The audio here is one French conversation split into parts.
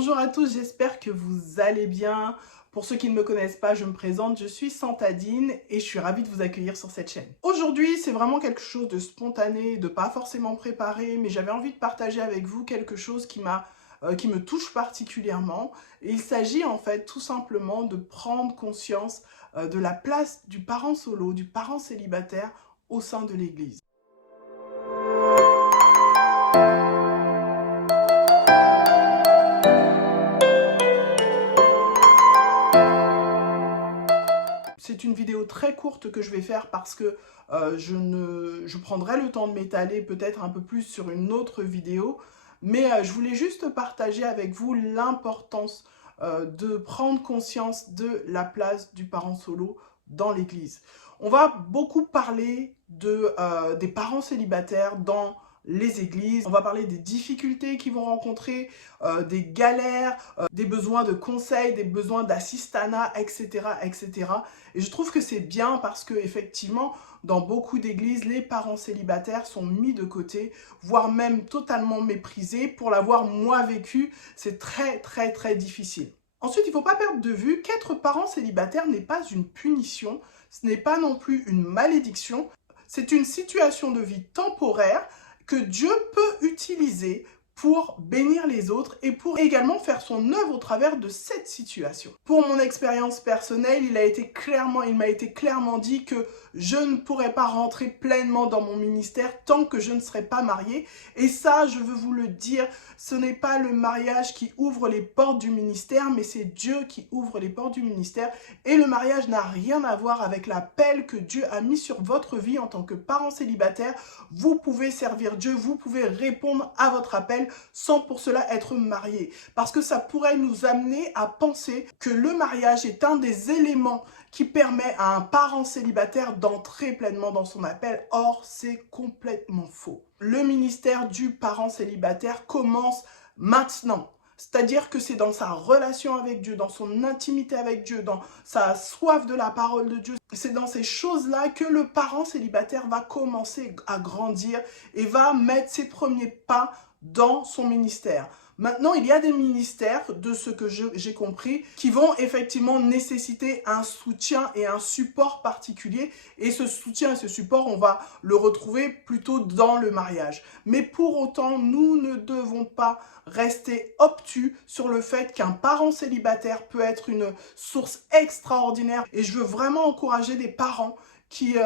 Bonjour à tous, j'espère que vous allez bien. Pour ceux qui ne me connaissent pas, je me présente, je suis Santadine et je suis ravie de vous accueillir sur cette chaîne. Aujourd'hui, c'est vraiment quelque chose de spontané, de pas forcément préparé, mais j'avais envie de partager avec vous quelque chose qui me touche particulièrement. Et il s'agit en fait tout simplement de prendre conscience de la place du parent solo, du parent célibataire au sein de l'Église. C'est une vidéo très courte que je vais faire parce que je prendrai le temps de m'étaler peut-être un peu plus sur une autre vidéo, mais je voulais juste partager avec vous l'importance de prendre conscience de la place du parent solo dans l'Église. On va beaucoup parler des parents célibataires dans les églises, on va parler des difficultés qu'ils vont rencontrer, des galères, des besoins de conseils, des besoins d'assistanat, etc., etc. Et je trouve que c'est bien parce que effectivement, dans beaucoup d'églises, les parents célibataires sont mis de côté, voire même totalement méprisés. Pour l'avoir moi vécu, c'est très très très difficile. Ensuite, il ne faut pas perdre de vue qu'être parent célibataire n'est pas une punition, ce n'est pas non plus une malédiction, c'est une situation de vie temporaire que Dieu peut utiliser pour bénir les autres et pour également faire son œuvre au travers de cette situation. Pour mon expérience personnelle, il m'a été clairement dit que je ne pourrais pas rentrer pleinement dans mon ministère tant que je ne serais pas mariée. Et ça, je veux vous le dire, ce n'est pas le mariage qui ouvre les portes du ministère, mais c'est Dieu qui ouvre les portes du ministère. Et le mariage n'a rien à voir avec l'appel que Dieu a mis sur votre vie en tant que parent célibataire. Vous pouvez servir Dieu, vous pouvez répondre à votre appel sans pour cela être marié. Parce que ça pourrait nous amener à penser que le mariage est un des éléments qui permet à un parent célibataire d'entrer pleinement dans son appel. Or, c'est complètement faux. Le ministère du parent célibataire commence maintenant. C'est-à-dire que c'est dans sa relation avec Dieu, dans son intimité avec Dieu, dans sa soif de la parole de Dieu. C'est dans ces choses-là que le parent célibataire va commencer à grandir et va mettre ses premiers pas dans son ministère. Maintenant, il y a des ministères, de ce que j'ai compris, qui vont effectivement nécessiter un soutien et un support particulier. Et ce soutien et ce support, on va le retrouver plutôt dans le mariage. Mais pour autant, nous ne devons pas rester obtus sur le fait qu'un parent célibataire peut être une source extraordinaire. Et je veux vraiment encourager des parents qui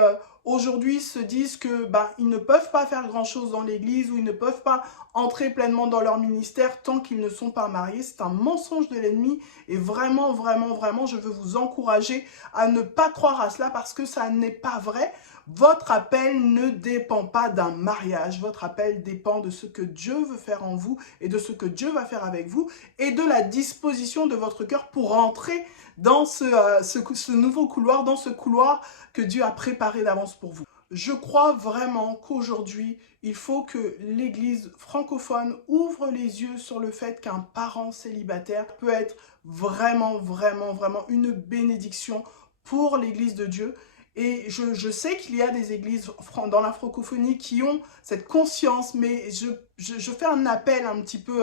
aujourd'hui se disent que ils ne peuvent pas faire grand-chose dans l'église ou ils ne peuvent pas entrer pleinement dans leur ministère tant qu'ils ne sont pas mariés. C'est un mensonge de l'ennemi et vraiment, vraiment, vraiment, je veux vous encourager à ne pas croire à cela parce que ça n'est pas vrai. Votre appel ne dépend pas d'un mariage, votre appel dépend de ce que Dieu veut faire en vous et de ce que Dieu va faire avec vous et de la disposition de votre cœur pour entrer dans ce nouveau couloir, dans ce couloir que Dieu a préparé d'avance pour vous. Je crois vraiment qu'aujourd'hui, il faut que l'Église francophone ouvre les yeux sur le fait qu'un parent célibataire peut être vraiment, vraiment, vraiment une bénédiction pour l'Église de Dieu. Et je sais qu'il y a des églises dans la francophonie qui ont cette conscience, mais je fais un appel un petit peu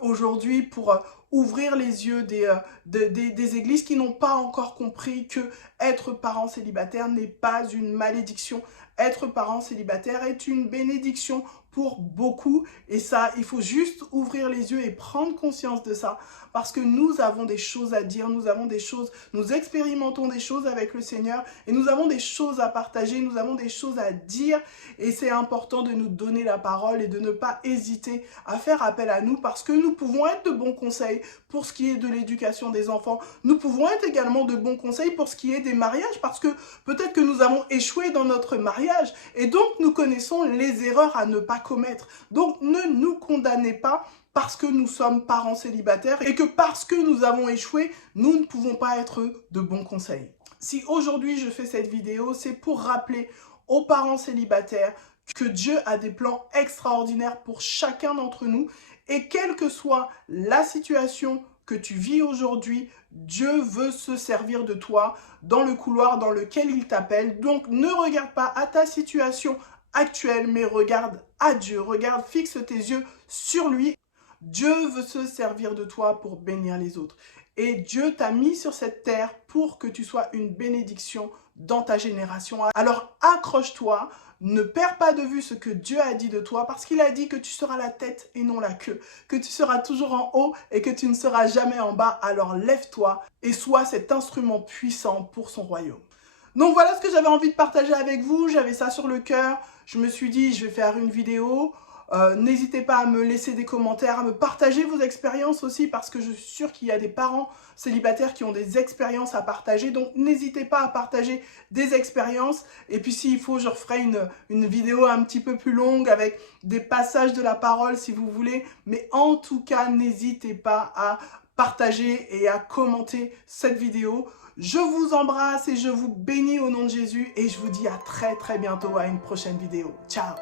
aujourd'hui pour ouvrir les yeux des églises qui n'ont pas encore compris que être parent célibataire n'est pas une malédiction. Être parent célibataire est une bénédiction pour beaucoup et ça, il faut juste ouvrir les yeux et prendre conscience de ça parce que nous avons des choses à dire, nous expérimentons des choses avec le Seigneur et nous avons des choses à partager, nous avons des choses à dire et c'est important de nous donner la parole et de ne pas hésiter à faire appel à nous parce que nous pouvons être de bons conseils pour ce qui est de l'éducation des enfants, nous pouvons être également de bons conseils pour ce qui est des mariages parce que peut-être que nous avons échoué dans notre mariage et donc nous connaissons les erreurs à ne pas commettre. Donc ne nous condamnez pas parce que nous sommes parents célibataires et que parce que nous avons échoué, nous ne pouvons pas être de bons conseils. Si aujourd'hui je fais cette vidéo, c'est pour rappeler aux parents célibataires que Dieu a des plans extraordinaires pour chacun d'entre nous et quelle que soit la situation que tu vis aujourd'hui, Dieu veut se servir de toi dans le couloir dans lequel il t'appelle. Donc ne regarde pas à ta situation actuelle, mais regarde à Dieu, fixe tes yeux sur lui. Dieu veut se servir de toi pour bénir les autres. Et Dieu t'a mis sur cette terre pour que tu sois une bénédiction dans ta génération. Alors accroche-toi, ne perds pas de vue ce que Dieu a dit de toi, parce qu'il a dit que tu seras la tête et non la queue, que tu seras toujours en haut et que tu ne seras jamais en bas. Alors lève-toi et sois cet instrument puissant pour son royaume. Donc voilà ce que j'avais envie de partager avec vous, j'avais ça sur le cœur, je me suis dit je vais faire une vidéo. N'hésitez pas à me laisser des commentaires, à me partager vos expériences aussi, parce que je suis sûre qu'il y a des parents célibataires qui ont des expériences à partager. Donc n'hésitez pas à partager des expériences. Et puis s'il faut, je referai une vidéo un petit peu plus longue avec des passages de la parole si vous voulez. Mais en tout cas, n'hésitez pas à partager et à commenter cette vidéo. Je vous embrasse et je vous bénis au nom de Jésus. Et je vous dis à très bientôt à une prochaine vidéo. Ciao!